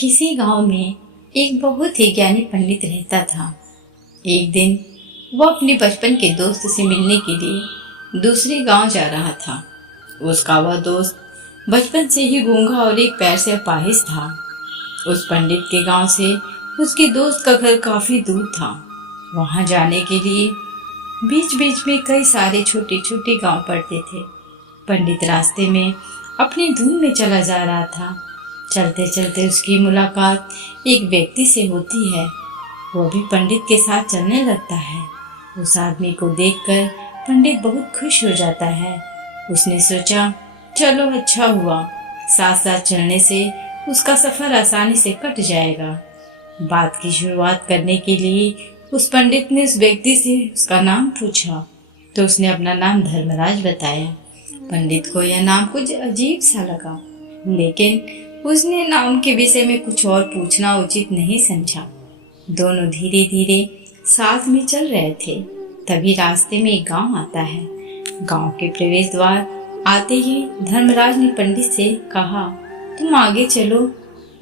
किसी गांव में एक बहुत ही ज्ञानी पंडित रहता था। एक दिन वो अपने बचपन के दोस्त से मिलने के लिए दूसरे गांव जा रहा था। उसका वह दोस्त बचपन से ही गूंगा और एक पैर से अपाहिज था। उस पंडित के गांव से उसके दोस्त का घर काफी दूर था। वहां जाने के लिए बीच बीच में कई सारे छोटे छोटे गांव पड़ते थे। पंडित रास्ते में अपनी धुन में चला जा रहा था। चलते चलते उसकी मुलाकात एक व्यक्ति से होती है। वो भी पंडित के साथ चलने लगता है। उस आदमी को देखकर पंडित बहुत खुश हो जाता है। उसने सोचा, चलो अच्छा हुआ, साथ साथ चलने से उसका सफर आसानी से कट जाएगा। बात की शुरुआत करने के लिए उस पंडित ने उस व्यक्ति से उसका नाम पूछा तो उसने अपना नाम धर्मराज बताया। पंडित को यह नाम कुछ अजीब सा लगा, लेकिन उसने नाम के विषय में कुछ और पूछना उचित नहीं समझा। दोनों धीरे धीरे साथ में चल रहे थे। तभी रास्ते में एक गांव आता है। गांव के प्रवेश द्वार आते ही धर्मराज ने पंडित से कहा, तुम आगे चलो,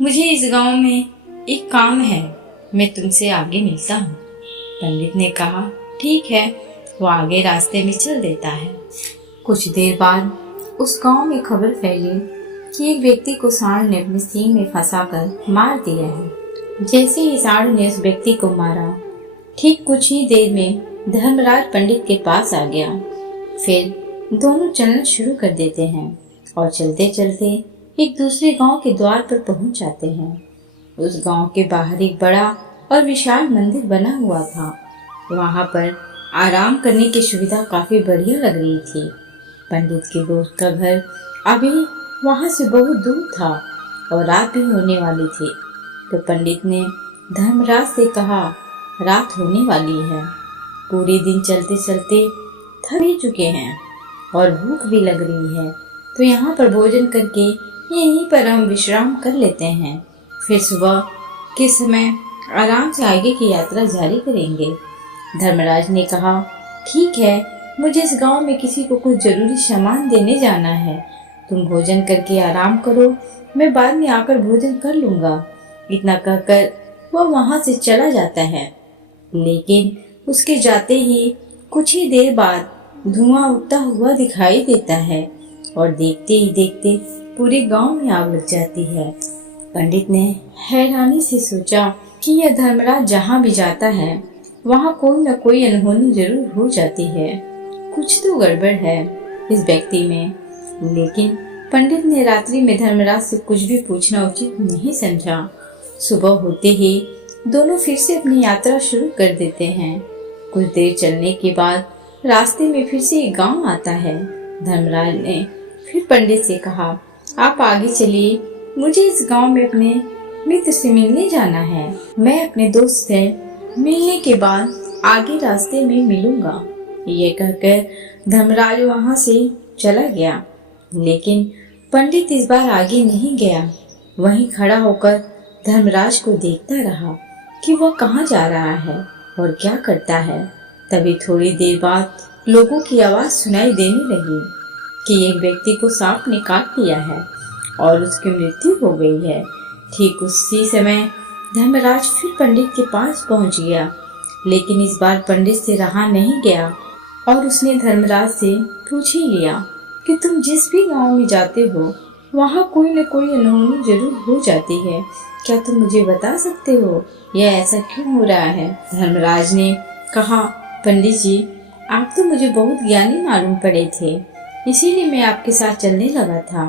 मुझे इस गांव में एक काम है, मैं तुमसे आगे मिलता हूँ। पंडित ने कहा, ठीक है। वो आगे रास्ते में चल देता है। कुछ देर बाद उस गांव में खबर फैली कि एक व्यक्ति को सांड ने अपने सींग में फंसाकर मार दिया है। जैसे ही सांड ने उस व्यक्ति को मारा, ठीक कुछ ही देर में धर्मराज पंडित के पास आ गया। फिर दोनों चलना शुरू कर देते हैं और चलते चलते एक दूसरे गांव के द्वार पर पहुंच जाते हैं। उस गांव के बाहर एक बड़ा और विशाल मंदिर बना हुआ था। वहां पर आराम करने की सुविधा काफी बढ़िया लग रही थी। पंडित के दोस्त का घर अभी वहां से बहुत दूर था और रात भी होने वाली थी। तो पंडित ने धर्मराज से कहा, रात होने वाली है, पूरे दिन चलते चलते थक ही चुके हैं और भूख भी लग रही है, तो यहाँ पर भोजन करके यहीं पर हम विश्राम कर लेते हैं। फिर सुबह के समय आराम से आगे की यात्रा जारी करेंगे। धर्मराज ने कहा, ठीक है, मुझे इस गांव में किसी को कुछ जरूरी सामान देने जाना है। तुम भोजन करके आराम करो, मैं बाद में आकर भोजन कर लूंगा। इतना कहकर वह वहां से चला जाता है। लेकिन उसके जाते ही कुछ ही देर बाद धुआं उठता हुआ दिखाई देता है और देखते ही देखते पूरे गांव में आग लग जाती है। पंडित ने हैरानी से सोचा कि यह धर्मराज जहाँ भी जाता है वहाँ कोई न कोई अनहोनी जरूर हो जाती है। कुछ तो गड़बड़ है इस व्यक्ति में। लेकिन पंडित ने रात्रि में धर्मराज से कुछ भी पूछना उचित नहीं समझा। सुबह होते ही दोनों फिर से अपनी यात्रा शुरू कर देते हैं। कुछ देर चलने के बाद रास्ते में फिर से एक गांव आता है। धर्मराज ने फिर पंडित से कहा, आप आगे चलिए, मुझे इस गांव में अपने मित्र से मिलने जाना है। मैं अपने दोस्त से मिलने के बाद आगे रास्ते में मिलूंगा। ये कहकर धर्मराज वहां से चला गया। लेकिन पंडित इस बार आगे नहीं गया। वहीं खड़ा होकर धर्मराज को देखता रहा कि वह कहाँ जा रहा है और क्या करता है। तभी थोड़ी देर बाद लोगों की आवाज सुनाई देने लगी कि एक व्यक्ति को सांप ने काट लिया है और उसकी मृत्यु हो गई है। ठीक उसी समय धर्मराज फिर पंडित के पास पहुंच गया। लेकिन इस बार पंडित से रहा नहीं गया और उसने धर्मराज से पूछ ही लिया कि तुम जिस भी गांव में जाते हो वहाँ कोई न कोई अनहोनी जरूर हो जाती है। क्या तुम मुझे बता सकते हो यह ऐसा क्यों हो रहा है? धर्मराज ने कहा, पंडित जी, आप तो मुझे बहुत ज्ञानी मालूम पड़े थे, इसीलिए मैं आपके साथ चलने लगा था,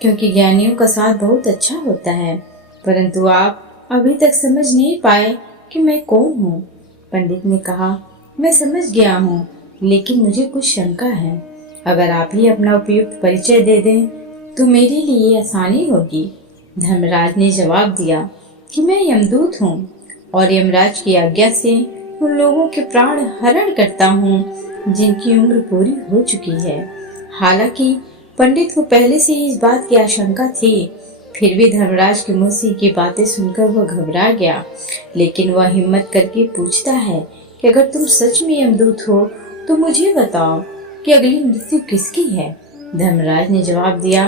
क्योंकि ज्ञानियों का साथ बहुत अच्छा होता है। परंतु आप अभी तक समझ नहीं पाए कि मैं कौन हूँ। पंडित ने कहा, मैं समझ गया हूँ, लेकिन मुझे कुछ शंका है। अगर आप ही अपना उपयुक्त परिचय दे दें तो मेरे लिए आसानी होगी। धर्मराज ने जवाब दिया कि मैं यमदूत हूँ और यमराज की आज्ञा से उन लोगों के प्राण हरण करता हूँ जिनकी उम्र पूरी हो चुकी है। हालांकि पंडित को पहले से ही इस बात की आशंका थी, फिर भी धर्मराज के मुंह से की बातें सुनकर वह घबरा गया। लेकिन वह हिम्मत करके पूछता है कि अगर तुम सच में यमदूत हो तो मुझे बताओ कि अगली मृत्यु किसकी है? धर्मराज ने जवाब दिया,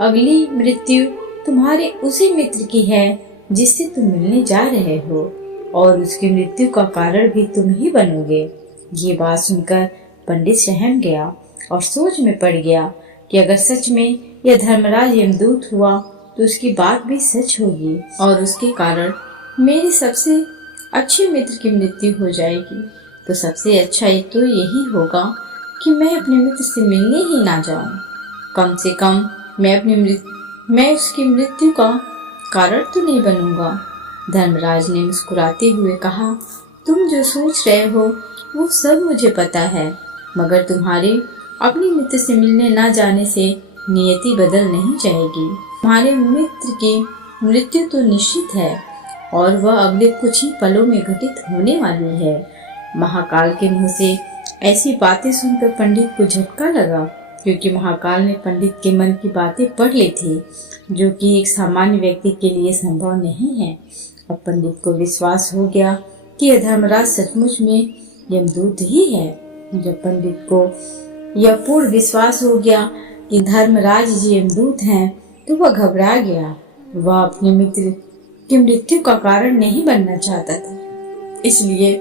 अगली मृत्यु तुम्हारे उसी मित्र की है जिससे तुम मिलने जा रहे हो, और उसकी मृत्यु का कारण भी तुम ही बनोगे। ये बात सुनकर पंडित सहम गया और सोच में पड़ गया कि अगर सच में यह धर्मराज यमदूत हुआ तो उसकी बात भी सच होगी और उसके कारण मेरे सबसे अच्छे मित्र की मृत्यु हो जाएगी। तो सबसे अच्छा तो यही होगा कि मैं अपने मित्र से मिलने ही ना जाऊं। कम से कम मैं उसकी मृत्यु का कारण तो नहीं बनूंगा। धर्मराज ने मुस्कुराते हुए कहा, तुम जो सोच रहे हो वो सब मुझे पता है, मगर तुम्हारे अपने मित्र से मिलने ना जाने से नियति बदल नहीं जाएगी। तुम्हारे मित्र की मृत्यु तो निश्चित है और वह अगले कुछ ही पलों में घटित होने वाली है। महाकाल के मुंह से ऐसी बातें सुनकर पंडित को झटका लगा, क्योंकि महाकाल ने पंडित के मन की बातें पढ़ ली थी, जो कि एक सामान्य व्यक्ति के लिए संभव नहीं है। अब पंडित को विश्वास हो गया कि यह धर्मराज सचमुच में यमदूत ही है। जब पंडित को यह पूर्ण विश्वास हो गया कि धर्मराज जी यमदूत हैं, तो वह घबरा गया। वह अपने मित्र की मृत्यु का कारण नहीं बनना चाहता था, इसलिए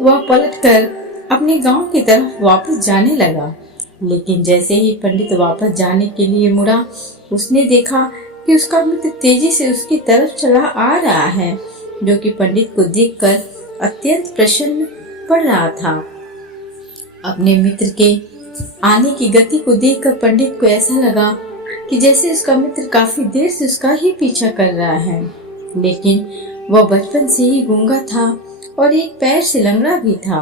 वह पलटकर अपने गांव की तरफ वापस जाने लगा। लेकिन जैसे ही पंडित वापस जाने के लिए मुड़ा, उसने देखा कि उसका मित्र तेजी से उसकी तरफ चला आ रहा है, जो कि पंडित को देखकर अत्यंत प्रसन्न पड़ रहा था। अपने मित्र के आने की गति को देखकर पंडित को ऐसा लगा कि जैसे उसका मित्र काफी देर से उसका ही पीछा कर रहा है। लेकिन वह बचपन से ही गूंगा था और एक पैर से लंगड़ा भी था,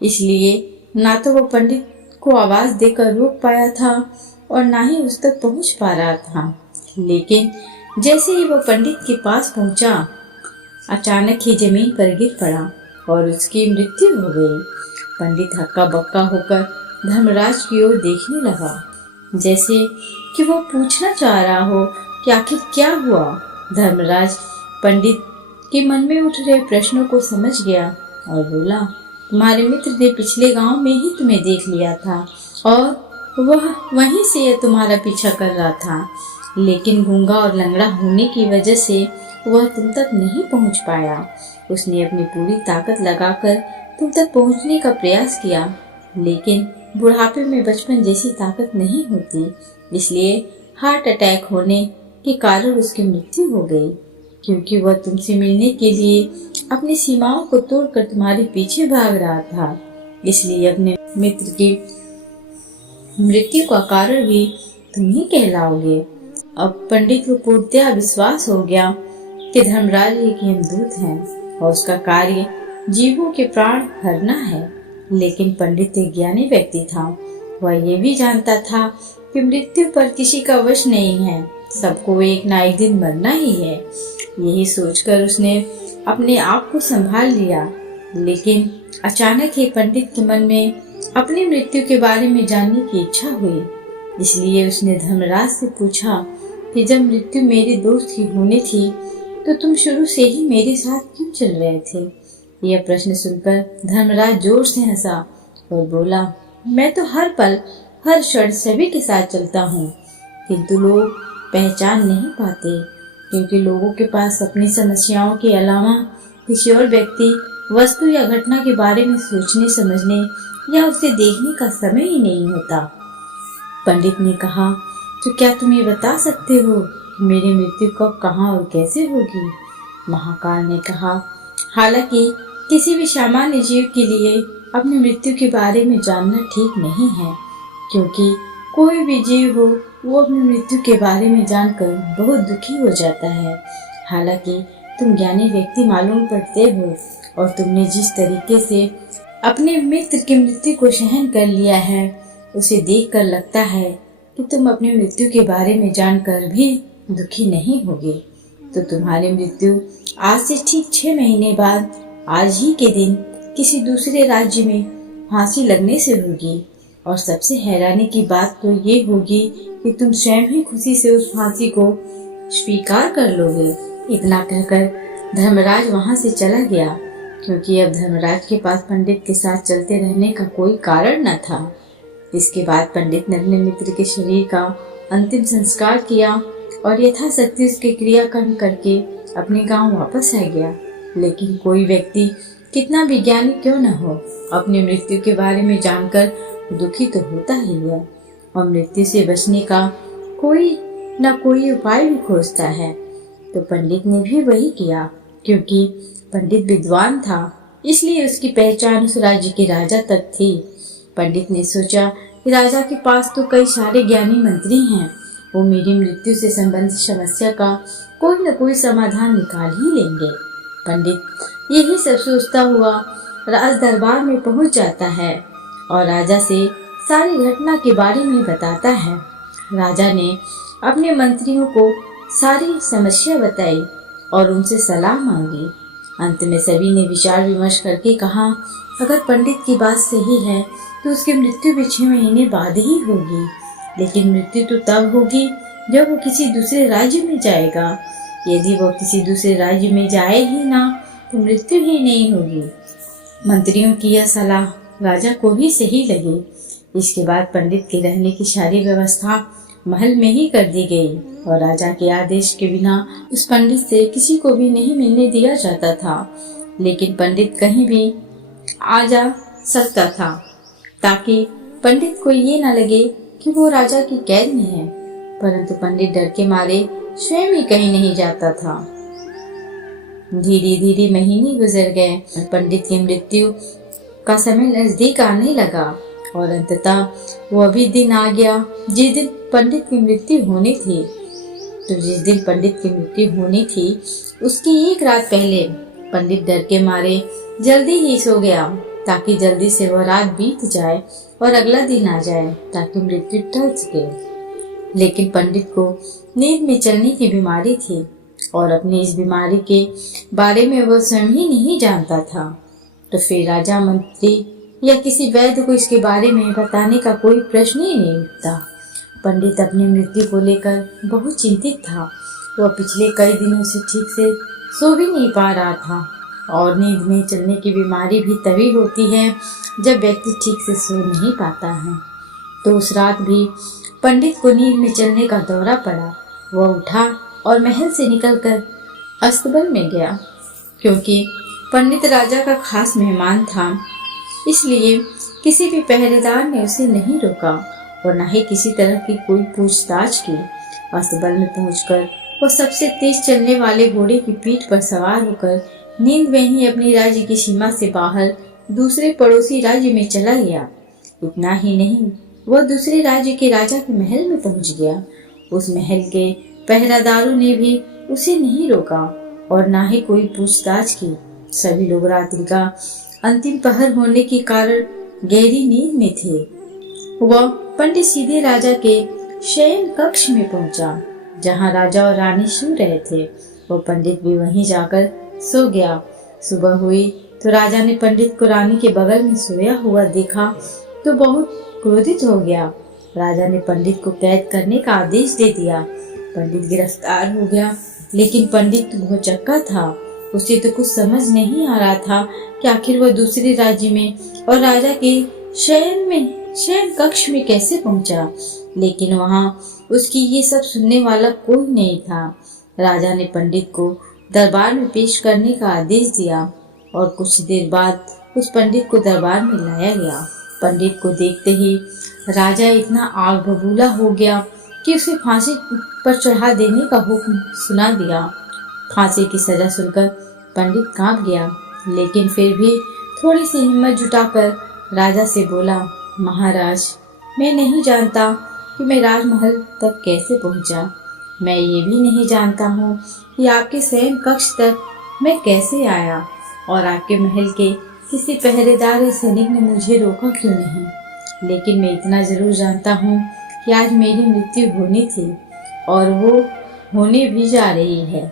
इसलिए ना तो वह पंडित को आवाज देकर रोक पाया था और ना ही उस तक पहुंच पा रहा था। लेकिन जैसे ही वह पंडित के पास पहुंचा, अचानक ही जमीन पर गिर पड़ा और उसकी मृत्यु हो गई। पंडित हक्का बक्का होकर धर्मराज की ओर देखने लगा, जैसे कि वह पूछना चाह रहा हो कि आखिर क्या हुआ। धर्मराज पंडित के मन में उठ रहे प्रश्नों को समझ गया और बोला, तुम्हारे मित्र ने पिछले गांव में ही तुम्हें देख लिया था और वह वहीं से यह तुम्हारा पीछा कर रहा था, लेकिन गूंगा और लंगड़ा होने की वजह से वह तुम तक नहीं पहुंच पाया। उसने अपनी पूरी ताकत लगाकर तुम तक पहुंचने का प्रयास किया, लेकिन बुढ़ापे में बचपन जैसी ताकत नहीं होती, इसलिए हार्ट अटैक होने के कारण उसकी मृत्यु हो गई। क्योंकि वह तुमसे मिलने के लिए अपनी सीमाओं को तोड़कर तुम्हारे पीछे भाग रहा था, इसलिए अपने मित्र की मृत्यु का कारण भी तुम ही कहलाओगे। अब पंडित को पूर्णतः विश्वास हो गया कि धर्मराज एक यमदूत है और उसका कार्य जीवों के प्राण हरना है। लेकिन पंडित एक ज्ञानी व्यक्ति था। वह ये भी जानता था कि मृत्यु पर किसी का वश नहीं है, सबको एक ना एक दिन मरना ही है। यही सोचकर उसने अपने आप को संभाल लिया। लेकिन अचानक ही पंडित के मन में अपनी मृत्यु के बारे में जानने की इच्छा हुई, इसलिए उसने धर्मराज से पूछा कि जब मृत्यु मेरे दोस्त की होनी थी तो तुम शुरू से ही मेरे साथ क्यों चल रहे थे। यह प्रश्न सुनकर धर्मराज जोर से हंसा और बोला, मैं तो हर पल हर क्षण सभी के साथ चलता हूँ, किंतु लोग पहचान नहीं पाते, क्योंकि लोगों के पास अपनी समस्याओं के अलावा किसी और व्यक्ति, वस्तु या घटना के बारे में सोचने समझने या उसे देखने का समय ही नहीं होता। पंडित ने कहा, तो क्या तुम ये बता सकते हो कि मेरी मृत्यु कब, कहाँ और कैसे होगी। महाकाल ने कहा, हालांकि किसी भी सामान्य जीव के लिए अपनी मृत्यु के बारे में जानना ठीक नहीं है, क्योंकि कोई भी जीव हो वो अपनी मृत्यु के बारे में जानकर बहुत दुखी हो जाता है। हालांकि तुम ज्ञानी व्यक्ति मालूम पड़ते हो और तुमने जिस तरीके से अपने मित्र की मृत्यु को सहन कर लिया है, उसे देखकर लगता है कि तुम अपनी मृत्यु के बारे में जानकर भी दुखी नहीं होगे। तो तुम्हारी मृत्यु आज से ठीक 6 महीने बाद आज ही के दिन किसी दूसरे राज्य में फांसी लगने से होगी। और सबसे हैरानी की बात तो ये होगी कि तुम स्वयं ही खुशी से उस फांसी को स्वीकार कर लोगे। इतना कहकर धर्मराज वहां से चला गया, क्योंकि अब धर्मराज के पास पंडित के साथ चलते रहने का कोई कारण न था। इसके बाद पंडित ने अपने मित्र के शरीर का अंतिम संस्कार किया और यथाशक्ति उसके क्रियाकर्म करके अपने गांव वापस आ गया। लेकिन कोई व्यक्ति कितना भी ज्ञानी क्यों न हो, अपनी मृत्यु के बारे में जानकर दुखी तो होता ही है और मृत्यु से बचने का कोई न कोई उपाय भी खोजता है। तो पंडित ने भी वही किया। क्योंकि पंडित विद्वान था, इसलिए उसकी पहचान उस राज्य के राजा तक थी। पंडित ने सोचा कि राजा के पास तो कई सारे ज्ञानी मंत्री हैं, वो मेरी मृत्यु से संबंधित समस्या का कोई न कोई समाधान निकाल ही लेंगे। पंडित यही सब सोचता हुआ राज दरबार में पहुंच जाता है और राजा से सारी घटना के बारे में बताता है। राजा ने अपने मंत्रियों को सारी समस्या बताई और उनसे सलाह मांगी। अंत में सभी ने विचार विमर्श करके कहा, अगर पंडित की बात सही है तो उसकी मृत्यु भी 6 महीने बाद ही होगी। लेकिन मृत्यु तो तब होगी जब वो किसी दूसरे राज्य में जाएगा। यदि वो किसी दूसरे राज्य में जाए ही ना तो मृत्यु ही नहीं होगी। मंत्रियों की यह सलाह राजा को भी सही लगी। इसके बाद पंडित के रहने की सारी व्यवस्था महल में ही कर दी गई और राजा के आदेश के बिना उस पंडित से किसी को भी नहीं मिलने दिया जाता था। लेकिन पंडित कहीं भी आ जा सकता था ताकि पंडित को ये न लगे कि वो राजा की कैद में है। परंतु पंडित डर के मारे स्वयं ही कहीं नहीं जाता था। धीरे धीरे महीने गुजर गए। पंडित की मृत्यु का समय नजदीक आने लगा और अंततः वो अभी दिन आ गया जिस दिन पंडित की मृत्यु होनी थी। तो जिस दिन पंडित की मृत्यु होनी थी उसकी एक रात पहले पंडित डर के मारे जल्दी ही सो गया ताकि जल्दी से वह रात बीत जाए और अगला दिन आ जाए ताकि मृत्यु टल सके। लेकिन पंडित को नींद में चलने की बीमारी थी और अपनी इस बीमारी के बारे में वह स्वयं ही नहीं जानता था। तो फिर राजा, मंत्री या किसी वैद्य को इसके बारे में बताने का कोई प्रश्न ही नहीं उठता। पंडित अपनी मृत्यु को लेकर बहुत चिंतित था। वह पिछले कई दिनों से ठीक से सो भी नहीं पा रहा था और नींद में चलने की बीमारी भी तभी होती है जब व्यक्ति ठीक से सो नहीं पाता है। तो उस रात भी पंडित को नींद में चलने का दौरा पड़ा। वह उठा और महल से निकलकर अस्तबल में गया। क्योंकि पंडित राजा का खास मेहमान था, इसलिए किसी भी पहरेदार ने उसे नहीं रोका और न ही किसी तरह की कोई पूछताछ की। अस्तबल में पहुंचकर वह सबसे तेज चलने वाले घोड़े की पीठ पर सवार होकर नींद में ही अपनी राज्य की सीमा से बाहर दूसरे पड़ोसी राज्य में चला गया। इतना ही नहीं, वह दूसरे राज्य के राजा के महल में पहुंच गया। उस महल के पहरेदारों ने भी उसे नहीं रोका और न ही कोई पूछताछ की। सभी लोग रात्रि का अंतिम पहर होने के कारण गहरी नींद में थे। वह पंडित सीधे राजा के शयन कक्ष में पहुंचा जहां राजा और रानी सो रहे थे। वो पंडित भी वहीं जाकर सो गया। सुबह हुई तो राजा ने पंडित को रानी के बगल में सोया हुआ देखा तो बहुत क्रोधित हो गया। राजा ने पंडित को कैद करने का आदेश दे दिया। पंडित गिरफ्तार हो गया, लेकिन पंडित भौचक्का था। उसे तो कुछ समझ नहीं आ रहा था कि आखिर वह दूसरे राज्य में और राजा के शयन कक्ष में कैसे पहुंचा। लेकिन वहां उसकी ये सब सुनने वाला कोई नहीं था। राजा ने पंडित को दरबार में पेश करने का आदेश दिया और कुछ देर बाद उस पंडित को दरबार में लाया गया। पंडित को देखते ही राजा इतना आग बबूला हो गया कि उसे फांसी पर चढ़ा देने का हुक्म सुना दिया। फांसी की सजा सुनकर पंडित कांप गया, लेकिन फिर भी थोड़ी सी हिम्मत जुटाकर राजा से बोला, महाराज, मैं नहीं जानता कि मैं राजमहल तक कैसे पहुंचा। मैं ये भी नहीं जानता हूँ कि आपके शयन कक्ष तक मैं कैसे आया और आपके महल के किसी पहरेदार या सैनिक ने मुझे रोका क्यों नहीं। लेकिन मैं इतना जरूर जानता हूँ कि आज मेरी मृत्यु होनी थी और वो होने भी जा रही है।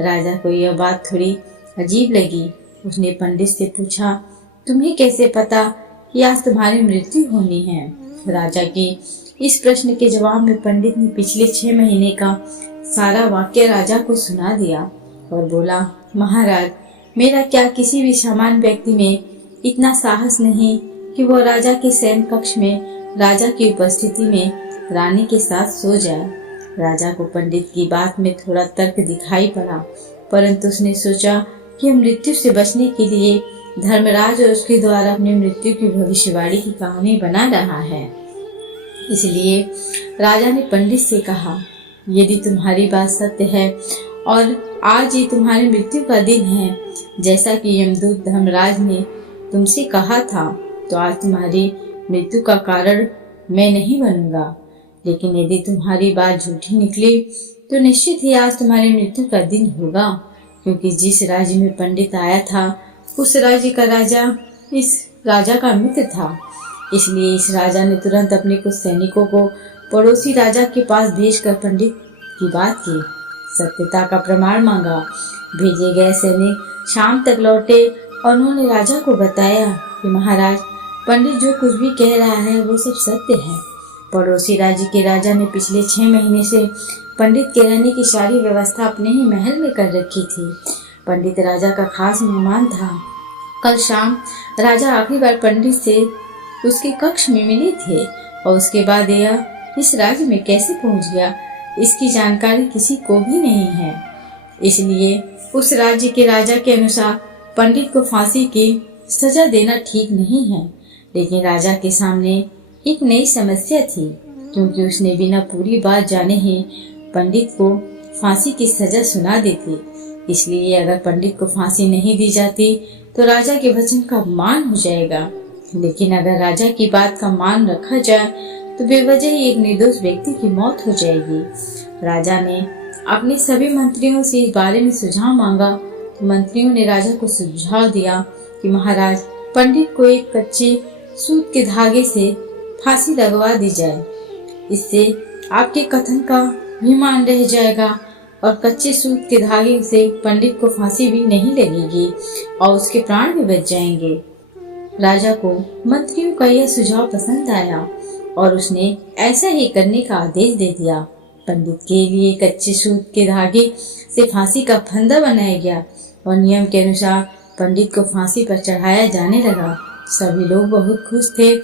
राजा को यह बात थोड़ी अजीब लगी। उसने पंडित से पूछा, तुम्हें कैसे पता कि आज तुम्हारी मृत्यु होनी है। राजा के इस प्रश्न के जवाब में पंडित ने पिछले 6 महीने का सारा वाक्य राजा को सुना दिया और बोला, महाराज, मेरा क्या किसी भी सामान्य व्यक्ति में इतना साहस नहीं कि वो राजा के शयन कक्ष में राजा की उपस्थिति में रानी के साथ सो जाए। राजा को पंडित की बात में थोड़ा तर्क दिखाई पड़ा, परंतु उसने सोचा कि मृत्यु से बचने के लिए धर्मराज और उसके द्वारा अपनी मृत्यु की भविष्यवाणी की कहानी बना रहा है। इसलिए राजा ने पंडित से कहा, यदि तुम्हारी बात सत्य है और आज ये तुम्हारी मृत्यु का दिन है, जैसा कि यमदूत धर्मराज ने तुमसे कहा था, तो आज तुम्हारी मृत्यु का कारण मैं नहीं बनूंगा। लेकिन यदि तुम्हारी बात झूठी निकली तो निश्चित ही आज तुम्हारी मृत्यु का दिन होगा, क्योंकि जिस राज्य में पंडित आया था उस राज्य का राजा इस राजा का मित्र था। इसलिए इस राजा ने तुरंत अपने कुछ सैनिकों को पड़ोसी राजा के पास भेजकर पंडित की बात की सत्यता का प्रमाण मांगा। भेजे गए सैनिक शाम तक लौटे और उन्होंने राजा को बताया कि महाराज, पंडित जो कुछ भी कह रहा है वो सब सत्य है। पड़ोसी राज्य के राजा ने पिछले 6 महीने से पंडित के रहने की सारी व्यवस्था अपने ही महल में कर रखी थी। पंडित राजा का खास मेहमान था। कल शाम राजा आखिरी बार पंडित से उसके कक्ष में मिले थे और उसके बाद यह इस राज्य में कैसे पहुंच गया, इसकी जानकारी किसी को भी नहीं है। इसलिए उस राज्य के राजा के अनुसार पंडित को फांसी की सजा देना ठीक नहीं है। लेकिन राजा के सामने एक नई समस्या थी, क्योंकि उसने बिना पूरी बात जाने ही पंडित को फांसी की सजा सुना दी थी। इसलिए अगर पंडित को फांसी नहीं दी जाती तो राजा के वचन का मान हो जाएगा, लेकिन अगर राजा की बात का मान रखा जाए तो बेवजह ही एक निर्दोष व्यक्ति की मौत हो जाएगी। राजा ने अपने सभी मंत्रियों से इस बारे में सुझाव मांगा तो मंत्रियों ने राजा को सुझाव दिया कि महाराज, पंडित को एक कच्चे सूत के धागे से फांसी लगवा दी जाए। इससे आपके कथन का अभिमान रह जाएगा और कच्चे सूत के धागे से पंडित को फांसी भी नहीं लगेगी और उसके प्राण भी बच जाएंगे। राजा को मंत्रियों का यह सुझाव पसंद आया और उसने ऐसा ही करने का आदेश दे दिया। पंडित के लिए कच्चे सूत के धागे से फांसी का फंदा बनाया गया और नियम के अनुसार पंडित को फांसी पर चढ़ाया जाने लगा। सभी लोग बहुत खुश थे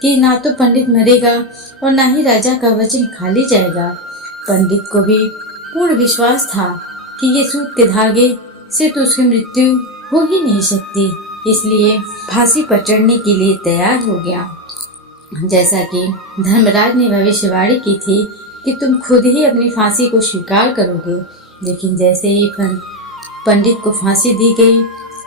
कि ना तो पंडित मरेगा और ना ही राजा का वचन खाली जाएगा। पंडित को भी पूर्ण विश्वास था कि ये सूत के धागे से तो उसकी मृत्यु हो ही नहीं सकती, इसलिए फांसी पर चढ़ने के लिए तैयार हो गया। जैसा कि धर्मराज ने भविष्यवाणी की थी कि तुम खुद ही अपनी फांसी को स्वीकार करोगे, लेकिन जैसे ही पंडित को फांसी दी गई,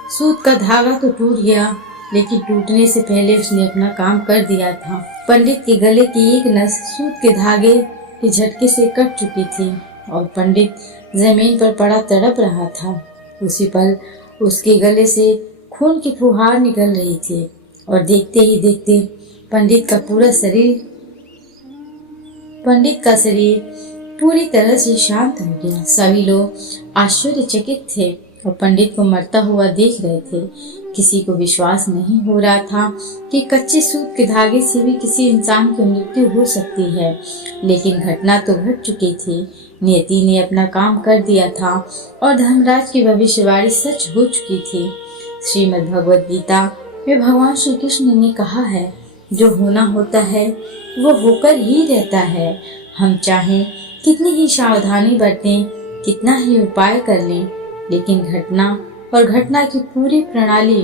सूत का धागा तो टूट गया, लेकिन टूटने से पहले उसने अपना काम कर दिया था। पंडित के गले की एक नस सूत के धागे के झटके से कट चुकी थी और पंडित जमीन पर पड़ा तड़प रहा था। उसी पल उसके गले से खून की फुहार निकल रही थी और देखते ही देखते पंडित का शरीर पूरी तरह से शांत हो गया। सभी लोग आश्चर्यचकित थे और पंडित को मरता हुआ देख रहे थे। किसी को विश्वास नहीं हो रहा था कि कच्चे सूत के धागे से भी किसी इंसान की मृत्यु हो सकती है, लेकिन घटना तो घट चुकी थी। नियति ने अपना काम कर दिया था और धर्मराज की भविष्यवाणी सच हो चुकी थी। श्रीमद् भगवद गीता में भगवान श्री कृष्ण ने कहा है, जो होना होता है वो होकर ही रहता है। हम चाहें कितनी ही सावधानी बरतें, कितना ही उपाय कर लें, लेकिन घटना और घटना की पूरी प्रणाली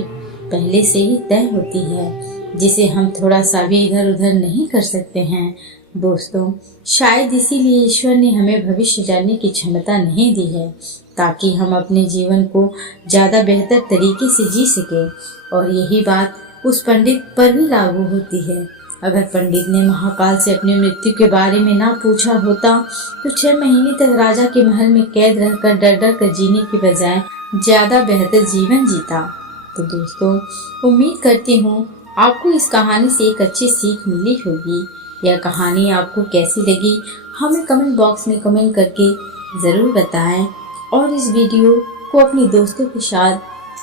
पहले से ही तय होती है, जिसे हम थोड़ा सा भी इधर उधर नहीं कर सकते हैं। दोस्तों, शायद इसीलिए ईश्वर ने हमें भविष्य जानने की क्षमता नहीं दी है, ताकि हम अपने जीवन को ज्यादा बेहतर तरीके से जी सके। और यही बात उस पंडित पर भी लागू होती है। अगर पंडित ने महाकाल से अपनी मृत्यु के बारे में ना पूछा होता तो 6 महीने तक राजा के महल में कैद रहकर डर डर कर जीने की बजाय ज्यादा बेहतर जीवन जीता। तो दोस्तों, उम्मीद करती हूँ आपको इस कहानी से एक अच्छी सीख मिली होगी। यह कहानी आपको कैसी लगी हमें कमेंट बॉक्स में कमेंट करके ज़रूर बताएं और इस वीडियो को अपने दोस्तों के साथ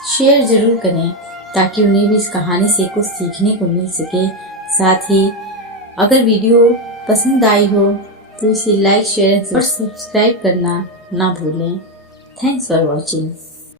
शेयर ज़रूर करें, ताकि उन्हें भी इस कहानी से कुछ सीखने को मिल सके। साथ ही अगर वीडियो पसंद आई हो तो इसे लाइक, शेयर और सब्सक्राइब करना ना भूलें। Thanks for watching.